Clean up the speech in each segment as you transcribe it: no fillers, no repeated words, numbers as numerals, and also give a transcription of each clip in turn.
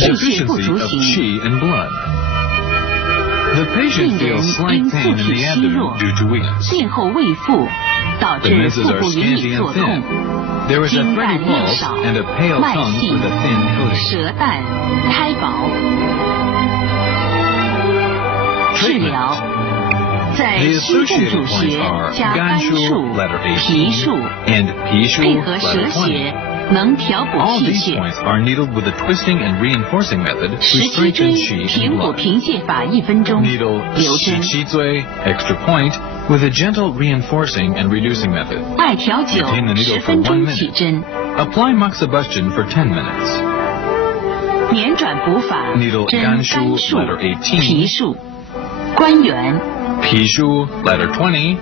气血不足型。 The 病 patient 人 feels 因 slight 宿 pain in 体 the 虚弱 abdomen due to weakness. 便后未复，导 The 致 menses 腹 are 部隐 scanty 隐 and 作痛 thin.，There is a 经 thready 淡量 pulse 少， and a pale 脉 tongue 细 with a thin coating. 舌淡，苔薄。治疗在 The 虚症 associated 主 points 穴 are 加肝 Ganshu, 数、 letter 脾数， and Pishu, 配合舌 letter 20. 穴，能调补 All 气 these 血。 points are needled with a twisting and reinforcing method to 十七 strengthen 针 qi 平 and 补 blood. 平泻法1分钟， Needle 留针。 Shichizui, extra point, with a gentle reinforcing and reducing method. 艾条酒 Retain the needle 10 for 分 1钟 minute. 起针。 Apply moxibustion for 10 minutes. 捻转补法 Needle 针 Ganshu, 肝数、 letter 18. 脾数、关元。 Pishu, letter 20.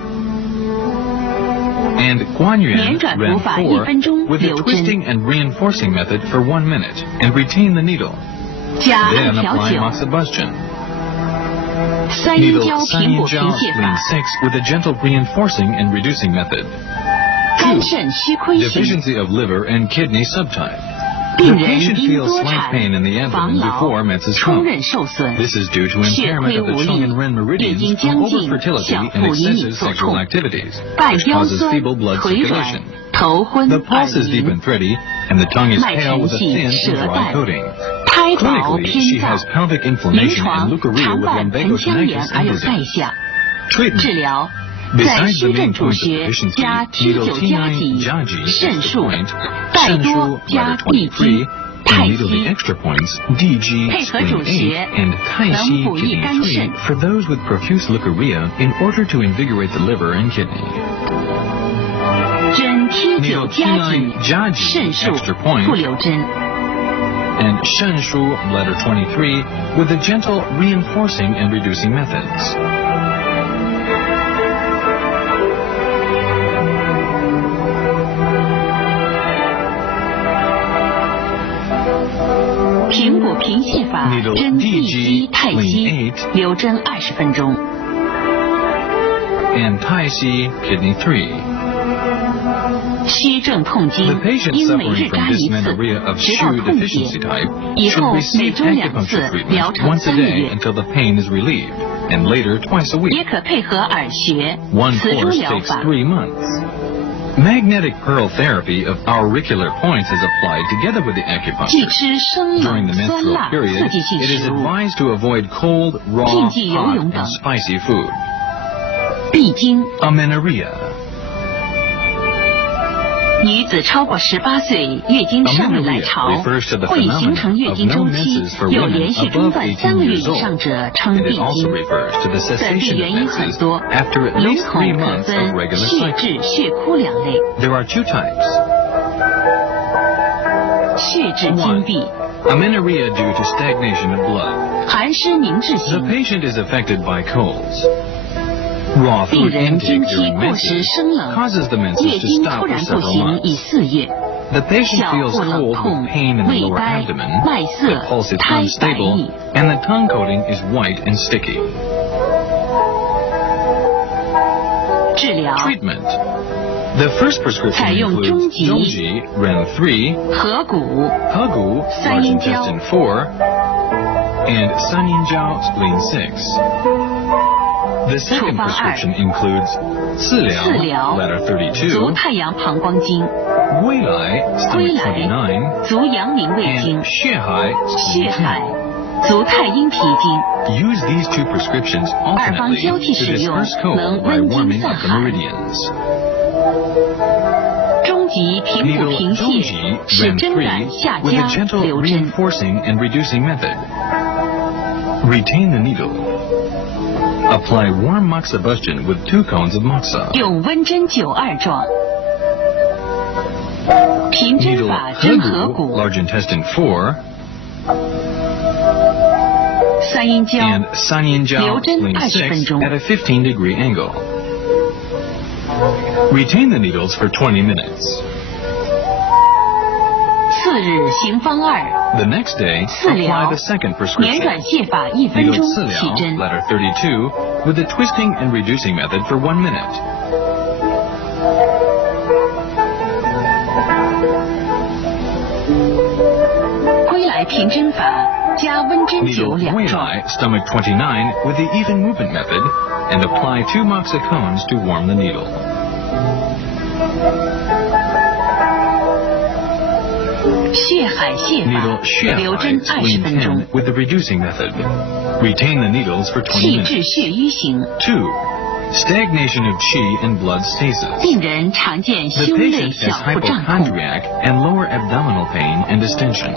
And Guanyuan, 捻转 ren 补法 4, 1分钟 with a 留针， twisting and reinforcing method for 1 minute, and retain the needle. 加艾 Then 条 apply 酒。 moxibustion. 三阴 Needle 交平补平 Sanyanjiao, 泻 lean 法， 6, with a gentle reinforcing and reducing method. 肝肾虚亏型。 Deficiency of liver and kidney subtype. 病 The 人 patient 因 feels 多 slight 产 pain in the、防 abdomen 劳、 before menses 冲 come. 任受损， This is due to 血 impairment 亏 of the 无 Chung 力 and Ren，月经 meridians 将 from 近， overfertility 小 and 腹隐隐 excessive 作 sexual 痛， activities, 半 which 腰 causes 酸 feeble blood、腿软 circulation.、头昏、 The 耳 pulse is deep 鸣 and、thready, and the tongue is 脉 pale 沉 with a 细、 thin and 舌 dry 淡、 coating. 胎薄 Clinically, 偏 she 燥 has，pelvic 临 inflammation 床 and leukorrhea 常 with 伴盆腔炎 lumbagosinitis 而 and 有 disease. 带下。治 Treatment. 疗在 Besides the 虚症 main 主 points of 穴 deficiency, 加 needle 9加 T9 己、 Jaji, 肾 extra 数、 point, 带 Senshu, 多加 letter 地基、 23, 太 and needle the 溪， extra points, DG, 配合 spleen 主穴 8, and Tai 能 Chi, 补益 kidney 肝肾。 3 for those with profuse leukorrhea in order to invigorate the liver and kidney. 针 T9 Needle 加己、 T9 Jaji, 肾数 extra point, 不留针。 and Shenshu, letter 23, with a gentle reinforcing and reducing methods. 平补平泻法 Needle 针地基、 DG 太溪 spleen 8, 留针20分钟。 and Tai Chi, kidney 3. 虚症痛 The 经 patient 应每日 suffering 扎 from 1次， dysmenorrhea of 直到 Shu 痛 deficiency 解， type 以 should 后每 receive 周2 acupuncture 次，疗 treatment 程 once a 3 个 day 月。 until the pain is relieved, and later twice a 也 week. 可配合耳穴、 One 磁珠 course 疗 takes 法。 3 months. Magnetic pearl therapy of auricular points is applied together with the 忌 acupuncture. 吃生 During 冷、 the 酸 menstrual 辣、 period, 刺激性 it is 食物， advised to avoid cold, raw, 禁忌游 hot, 泳等。 and spicy food. 闭经。 Amenorrhea. 女子超过18岁，月经尚未来潮， Amenorrhea refers to the 会形成 phenomenon 月 of 经 no 周期 menses for 又 women 连续中 above 断 18 3个月 years 以上 old. 者称 It 闭 also 经。 refers to the 本地 cessation 原 of 因很 menses 多， after at 笼 least 统 3可 months 分 of regular 血 cycle. 质、血枯2类。 There are 2 types. 血质经闭， Amenorrhea due to stagnation of blood. 寒湿凝滞 The 型。 patient is affected by colds. Raw 病 food 人 intake 经期 during 过时 menses 生冷， causes the 月 menses to 经 stop 突 for 然不 several 行已 months. 4月， The patient 小 feels 腹冷 cold 痛 with pain in the 胃 lower 呆 abdomen. 脉 The 涩 pulse is 苔白 unstable, 腻。 and the tongue coating is white and sticky. 治疗 Treatment. The first prescription 采用 includes 中极 Zongji, Ren 3, 合谷、 Hagu, large 三阴交 intestine 4, and Sanyinjiao, spleen 6. The second 处方 prescription includes 次疗 Siliao, letter 足 32, 太阳膀胱经、 Guilai, 归 stomach 来、 29, 足阳明胃经 and、Xuehai, 血 spleen 海 10.、足太阴脾经。 Use these 2 prescriptions 二方 alternately 交替 to 使用， disperse cold 能 by 温经 warming 散 up the 寒。 meridians. 中极平补 Needle 平 Zongji, 泻，使 Ren 针感 3, 下 with a 加 gentle 留针。 reinforcing and reducing method. Retain the needle. Apply warm moxibustion with 2 cones of moxa. 用温针92状。平针 Needle 法针合 Hagu, 谷、 large intestine 4, 三阴交、 and Sanyinjiao, 留针 spleen 20分 6 钟。 at a 15-degree angle. Retain the needles for 20 minutes. 次日行方2， The next day, 次 apply 疗 the second 捻转 prescription. 泻法1分 Needle 钟起 Siliao, 针。 letter 32, with a twisting and reducing method for 1 minute. 归来平针法加温针灸 Needle 2桩。 Huilai, stomach 29, with the even movement method, and apply 2 moxa cones to warm the needle. 血海泻 Needle 法 Xuehai, 留针 spleen 20分钟 10, with the reducing method. Retain the needles for 20气滞 minutes. 血瘀型。 2. Stagnation of qi and blood stasis. 病人常见 The 胸肋 patient 小 has 腹胀痛， hypochondriac and lower abdominal pain and distension.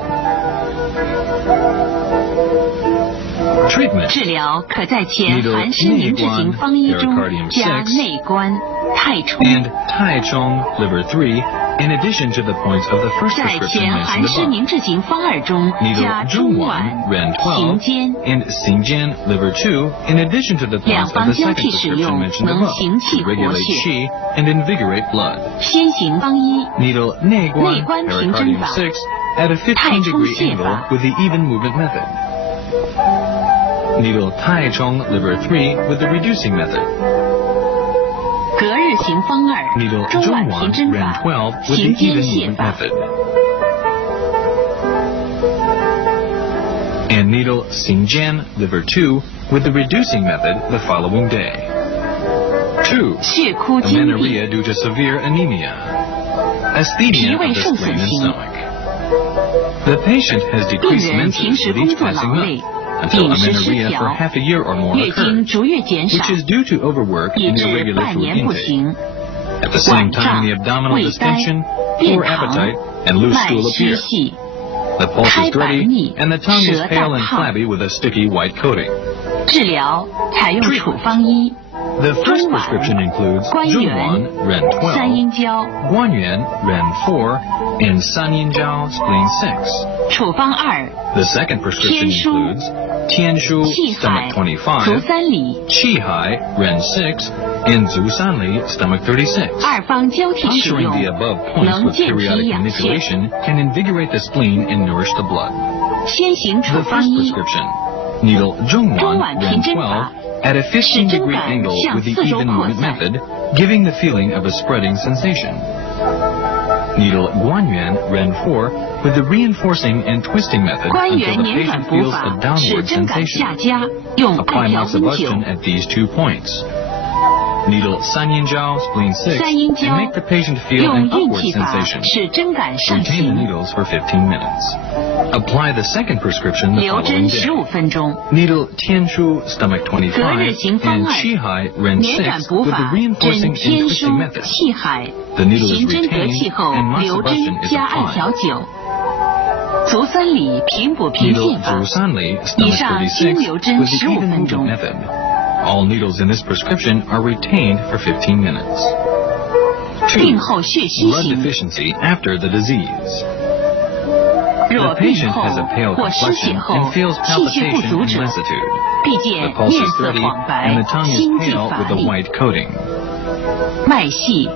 Treatment. 治疗可在前寒湿凝滞型方医中加内关、太冲。 and Tai Chong liver 3, in addition to the points of the first 在 prescription 前寒 mentioned 湿 above. 凝滞型方2中加 Needle 中 Zhongwan, 脘、 Ren 行 12, 间。 and Xingjian liver 2, in addition to the 两 points of 方 the 交 second 替使 prescription 用 mentioned 能 above 行气 to 活 regulate 血。 qi and invigorate blood. 先行方医 Needle Neiguan, 内关平针 pericardium 法 6, at a 15-degree 太冲泻 angle 法 with the even movement method. Needle Tai Chong liver 3 with the reducing method. 隔日行方Needle 2中脘平 Zhongwan, 针 Ren 法 12 with 行 the 间 even 泻 movement 法。 method. And needle Xingjian liver 2 with the reducing method the following day. 2. 血枯精闭， Amenorrhea due to severe anemia. Asthenia 脾胃 of the 受损 spleen and 型。 stomach. The patient has 病 decreased 人平 menses 时 with 工 each 作 passing 劳累 month,，until 饮食失 amenorrhea 调 for，half a year or more 月经 occurs, 逐月减少， which is due to overwork 以 and 致 irregular 半 food 年不 intake. 行， At the same 晚 time, 胀 the abdominal 胃呆 distension, 便 poor 溏 appetite, and loose 脉 stool 虚 appear. 细， The pulse 开 is 白 dirty, 腻， and the tongue is 舌 pale 淡 and 胖。 flabby with a sticky white coating. 治疗采用处方医， The first 中脘 prescription includes 关元 Zhongwan, Ren 三 12, 阴交， Guanyuan, Ren 4, and Sanyinjiao, spleen 6. 处方2 The second prescription 天枢 includes Tianshu, 气海 stomach 足 25, 三里， Qihai, Ren 6, and Zusanli, stomach 36. 2方交替使 Puncturing 用 the above points 能 with 健脾 periodic 养血。 manipulation can invigorate the spleen and nourish the blood. 先行处 The 方 first 医， prescription, needle 中 Zhongwan, 脘 Ren 平针 12, 法 at a 15-degree 使针感 angle 向 with the 四周 even 扩 movement 散。 method, giving the feeling of a spreading sensation. Needle Guanyuan, Ren 4, with the reinforcing and twisting method 关 until 元 the 捻转 patient 补 feels 法 a 使 downward 针感下 sensation. 加，用 Apply 艾条温 moxibustion 灸。 at these 2 points. Needle Sanyinjiao, spleen 6, 三阴 and 交 make the patient feel 用 an 运 upward 气法 sensation. 使针感上 Retain the 行， needles for 15 minutes. Apply the second prescription the 留 following 针 day. 15分钟。 Needle Tianshu, stomach 25, 隔日行方 and 2 Qihai, Ren 捻转 6, 补 with the 法，针 reinforcing and 天 twisting 枢 method. 气海， The needle is 行针得 retained 气后 and 留针 moxibustion is 加艾 applied. 条灸。足三里平补平 Needle 泻法， Zusanli, 以 stomach 上均 36, 留针 with the 15 even 分 movement 钟。 method. All needles in this prescription are retained for 15 minutes. 病 2. 后血虚 Blood 型， deficiency after the disease. 若 The 病 patient 后 has a pale 或失血 complexion 后 and feels 气血不 palpitation 足 and 者， lassitude. 必 The 见 pulse 面 is 色 dirty 黄 and 白 the，tongue is 心悸 pale 乏 with a 力， white coating. 脉细，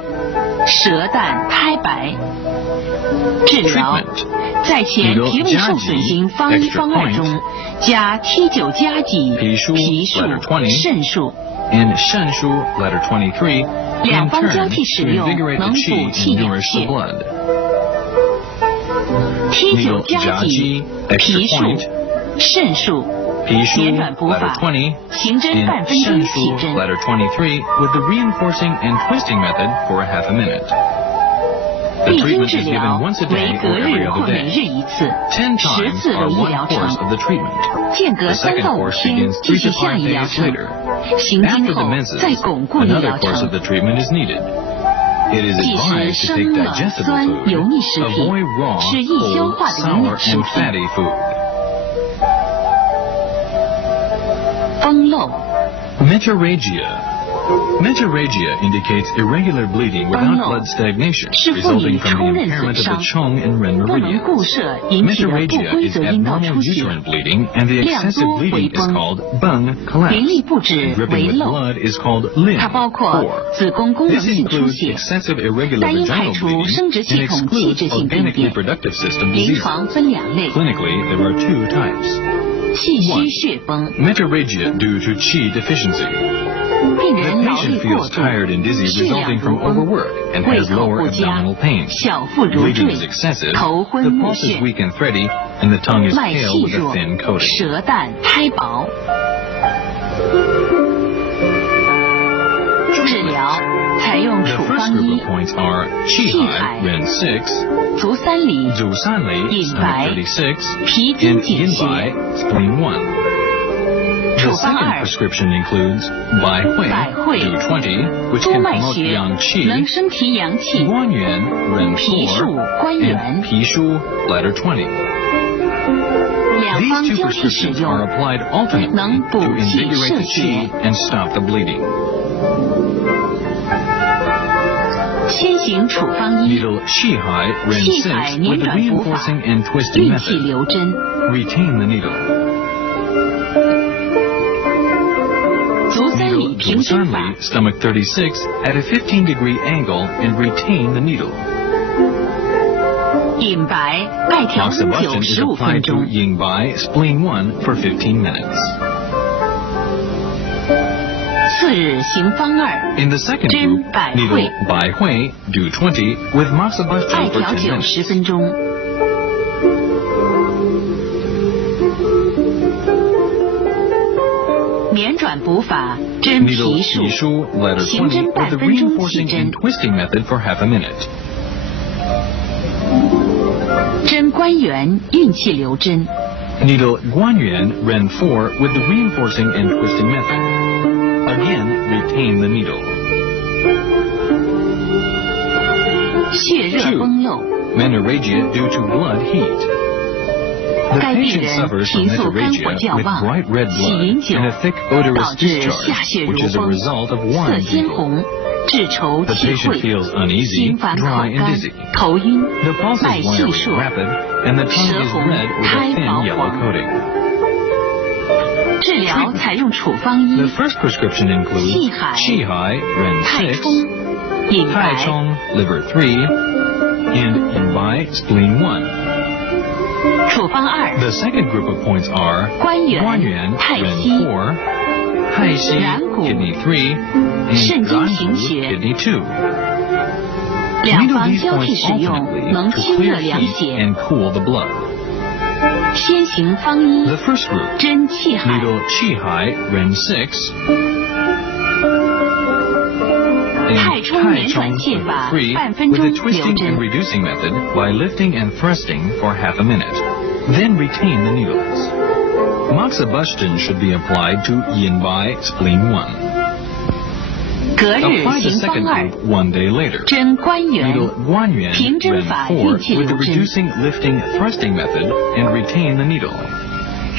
舌淡苔白。治疗 Treatment. 在前脾胃受损型方一方2中加 T9加剂、脾枢脾术 letter 20、肾术， And Shanshu, letter 23, 两 in 方 turn 交 to 替使用 invigorate 能 the 补 qi 气 and 养 nourish the 血。 blood. T9 Needle 加剂、 extra 脾术 point,、肾术， Pishu, 捻转补 letter 法， 20, 行针 and 半分钟起 Shanshu, 针。 letter 23, with the reinforcing and twisting method for a half a minute. The 必经 treatment 治 is 疗 given once a 为 day 隔 or every 日或 other 每日 day. 一次， 10 10 times 次 are 为一 one 疗 course 程， of the treatment. 间隔 The 3 second 到5 course 天 begins 继 3to 续下 5一疗 days 程， later. 行经 After the 后 menses, 再巩固一 another 疗 course 程 of。the treatment is needed. It is 忌食 advised to 生 take 冷 digestible 酸 food. 油腻食品， Avoid raw, 是易消 cold, 化的营 sour, 养食 and 品。 fatty food. 崩漏， Metorrhagia. Metorrhagia indicates irregular bleeding without Bung-lo. blood stagnation, 是妇女 resulting from 冲 the 任 impairment 损 of the 伤， Chong and Ren 不能固 meridians. 摄引起的不 Metorrhagia 规 is 则阴道 abnormal 出血， uterine bleeding, and the 量 excessive 多为 bleeding is 崩， called bung 淋漓 collapse. 不止 Dripping 为 with 漏。 blood is called limb 它包括 or. 子宫功能 This 性出 includes 血、 excessive irregular 但应排 vaginal 除 bleeding 生殖 and 系统器 excludes 质性病 organic 变。 reproductive system 临 diseases. 床分2类， Clinically, there are 2 types. 气虚血崩， Metorrhagia due to qi deficiency. 病 The 人劳 patient 力过 feels 度， tired and dizzy 血量 resulting 如 from 崩， overwork and 胃 has 口 lower 不佳 abdominal pain. 小腹如 Bleeding 坠 is excessive. 头昏 The 目 pulse is 眩 weak and thready, and the tongue is 脉 pale 细 with a 弱 thin coating. 舌淡苔薄。治疗采用 The 处 first 方 group 一 of points are Qihai, Ren 6, 足三里、 Zusanli, Yin stomach Bai, 36, 脾经 and 紧 Yin 血。 Bai, spleen 1. The 处方 second 二 prescription includes Bai Hui, 百会 do 20, which 督 can 脉 promote 穴 yang 能 qi, 升提阳气， Guanyuan, Ren 脾数 4, 关元 and Pishu, letter 20. 两 These 方 two 交替使 prescriptions 用 are，applied alternately 能补 to 气 invigorate 摄 the 血。 qi and stop the bleeding. 先行处方一， Needle Qihai, Ren 气海 6, 捻 with the 转补法 reinforcing and，twisting 运气 method. 流针。 Retain the needle. 足三 Needle 里平针法 Zusanli, stomach 36, at a 15-degree angle and retain the needle. 引白艾条温灸 Moxibustion is 15分 applied to 钟， Yingbai, spleen 1, for 15 minutes. 次日行方二， In the second 针 group, 百 needle 会 Bai Hui, do 20, with 艾 moxibustion for 条 10 灸 minutes. 10分钟。捻转补法，针 Needle 皮数， Pishu, letter 行针 20, 半 with the 分钟起 reinforcing 针 and，twisting method for half a minute. 针关元运气流针。 Needle Guanyuan, Ren 4, with the reinforcing and twisting method. Again, retain the needle. 血热崩漏， Menorrhagia due to blood heat. The 该病 patient 人 suffers 脾 from 素肝火 metorrhagia 较 with 旺， bright red 喜 blood 饮酒 and a thick 导 odorous 致下 discharge, 血如 which is a 风， result of 色 wine 鲜 fever. 红，滞稠 The 体 patient 会， feels uneasy, 心烦口 dry and 干 dizzy. 头晕 The pulse 脉 is 细 wild 数 and rapid, and the tongue is 舌红 red with a 苔 thin 薄 yellow 黄。 coating. 治疗采用处方 The 一， first prescription includes Qihai, Qihai, Ren 太 6, 冲、引白。 Taichung, liver 3, and Yinbai, spleen 1. 处方二， The second group of points are 关元、 Guanyuan, 太 Ren 溪、 4, Haixi, 然谷、 kidney 3, 肾 and 经行 Rangu, 血 kidney 2. 两 Needle 方 these 交替 points 使用， alternately 能 to 清热 clear 凉 heat 血。 and cool the blood. 先行方一， The first group, 针气海， needle Qihai, Ren 6, and 太冲捻转 Taichung, 泻 liver 法， 3, 半分 with 钟 a 流 twisting 针 and。reducing method by lifting and thrusting for half a minute. Then retain the needles. Moxibustion should be applied to Yinbai, spleen 1. 隔日 Apply the 行 second 方二， group one day later. 针关元 Needle Guanyuan, 平针 Ren 法 4, 运气 with 流 the 针， reducing, lifting, thrusting method, and retain the needle.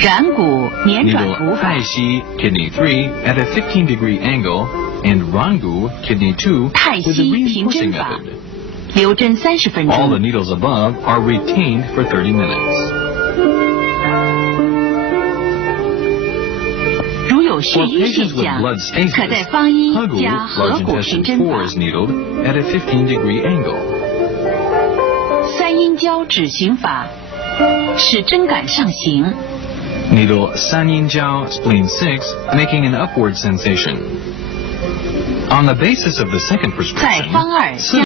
然谷捻转 Needle 补法， Haixi, kidney 3, at a 15-degree angle, and Rangu, kidney 2, 太 with the 溪平 reinforcing 针法， method. 流针30分 All the 钟。 needles above are retained for 30 minutes. 如有血 For 瘀现 patients with 象， blood 可在 stasis, 方一 Hagu, 加合 large 谷平 intestine 针 4 法 is，needled at a 15-degree angle. 三阴交指循法，使针感上行。 Needle Sanyin-jiao, spleen 6, making an upward sensation. On the basis of the second 在 prescription, 方二加